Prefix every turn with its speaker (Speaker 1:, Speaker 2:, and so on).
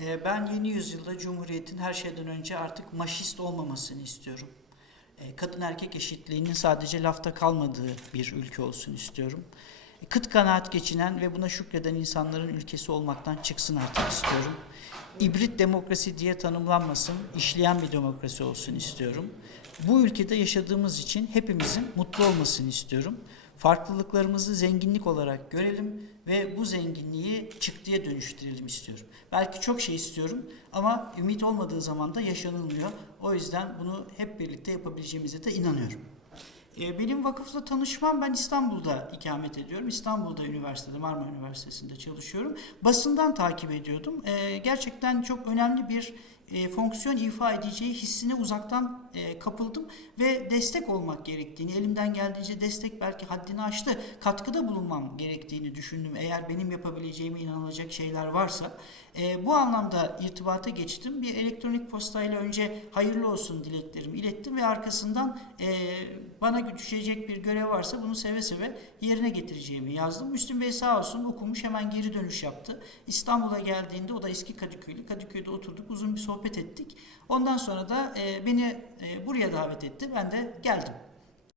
Speaker 1: Ee, Ben yeni yüzyılda Cumhuriyet'in her şeyden önce artık maşist olmamasını istiyorum. Ee, Kadın erkek eşitliğinin sadece lafta kalmadığı bir ülke olsun istiyorum. Kıt kanaat geçinen ve buna şükreden insanların ülkesi olmaktan çıksın artık istiyorum. İbrit demokrasi diye tanımlanmasın, işleyen bir demokrasi olsun istiyorum. Bu ülkede yaşadığımız için hepimizin mutlu olmasını istiyorum. Farklılıklarımızı zenginlik olarak görelim ve bu zenginliği çıktıya dönüştürelim istiyorum. Belki çok şey istiyorum ama ümit olmadığı zaman da yaşanılmıyor. O yüzden bunu hep birlikte yapabileceğimize de inanıyorum. Ee, Benim vakıfla tanışmam ben İstanbul'da ikamet ediyorum. İstanbul'da üniversitede Marmara Üniversitesi'nde çalışıyorum. Basından takip ediyordum. Ee, Gerçekten çok önemli bir e, fonksiyon ifa edeceği hissine uzaktan e, kapıldım ve destek olmak gerektiğini, elimden geldiğince destek belki haddini aştı, katkıda bulunmam gerektiğini düşündüm. Eğer benim yapabileceğime inanılacak şeyler varsa. E, bu anlamda irtibata geçtim. Bir elektronik postayla önce hayırlı olsun dileklerimi ilettim ve arkasından e, bana düşecek bir görev varsa bunu seve seve yerine getireceğimi yazdım. Müslüm Bey sağ olsun okumuş hemen geri dönüş yaptı. İstanbul'a geldiğinde o da eski Kadıköylü. Kadıköy'de oturduk uzun bir sohbet ettik. Ondan sonra da e, beni e, buraya davet etti. Ben de geldim.